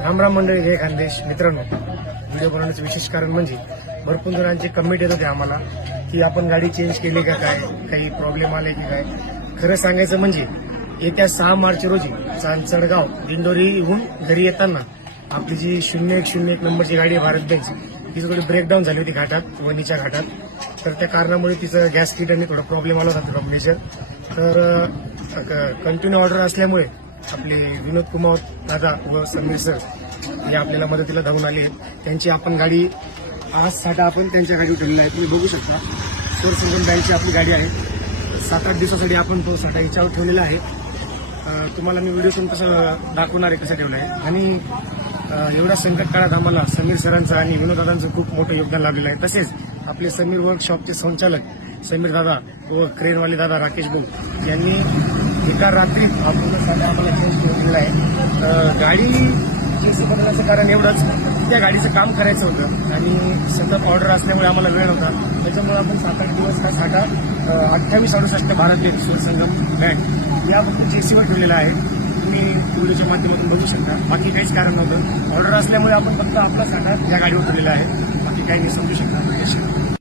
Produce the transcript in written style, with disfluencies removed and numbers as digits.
रामराम मंडळी, जय खानदेश. मित्रांनो, व्हिडिओ बनवण्याचं विशेष कारण म्हणजे भरपूर जणांचे कमेंट येत होते आम्हाला की आपण गाडी चेंज केली का, काय काही प्रॉब्लेम आले की काय. खरं सांगायचं म्हणजे येत्या 6 मार्च रोजी चांदसडगाव दिंडोरीहून घरी येताना आपली जी 0101 नंबरची गाडी आहे भारत बेंच, ती थोडी ब्रेकडाऊन झाली होती घाटात, वणीच्या घाटात. तर त्या कारणामुळे तिचं गॅस किट आणि थोडा प्रॉब्लेम आला होता थोडा मेजर. तर कंटिन्यू ऑर्डर असल्यामुळे आपले विनोद कुमार दादा व समीर सर हे आपल्याला मदतीला धावून आले आहेत. त्यांची आपण गाडी आज साठा आपण त्यांच्या गाडीवर ठेवलेला आहे. तुम्ही बघू शकता, सोरसंगम बँकची आपली गाडी आहे. 7-8 दिवसासाठी आपण तो साठा हिच्यावर ठेवलेला आहे. तुम्हाला मी व्हिडिओतून कसं दाखवणार आहे, कसं ठेवलं आहे. आणि एवढ्या संकट काळात आम्हाला समीर सरांचं आणि विनोद दादांचं खूप मोठं योगदान लाभलेलं आहे. तसेच आपले समीर वर्कशॉपचे संचालक समीर दादा व क्रेनवाले दादा राकेश भाऊ यांनी एका रात्रीत पूर्ण साठा आम्हाला चेंज केलेला आहे. गाडी चेंज बदलण्याचं कारण एवढंच, त्या गाडीचं काम करायचं होतं आणि सतत ऑर्डर असल्यामुळे आम्हाला वेळ होता. त्याच्यामुळे आपण 7-8 दिवस हा साठा 2868 भारत बेंच सोरसंगम बँक या फक्त जेसीवर ठेवलेला आहे. तुम्ही व्हिडिओच्या माध्यमातून बघू शकता. बाकी काहीच कारण नव्हतं, ऑर्डर असल्यामुळे आपण फक्त आपला साठा या गाडीवर ठेवलेला आहे. बाकी काही नाही, समजू शकता.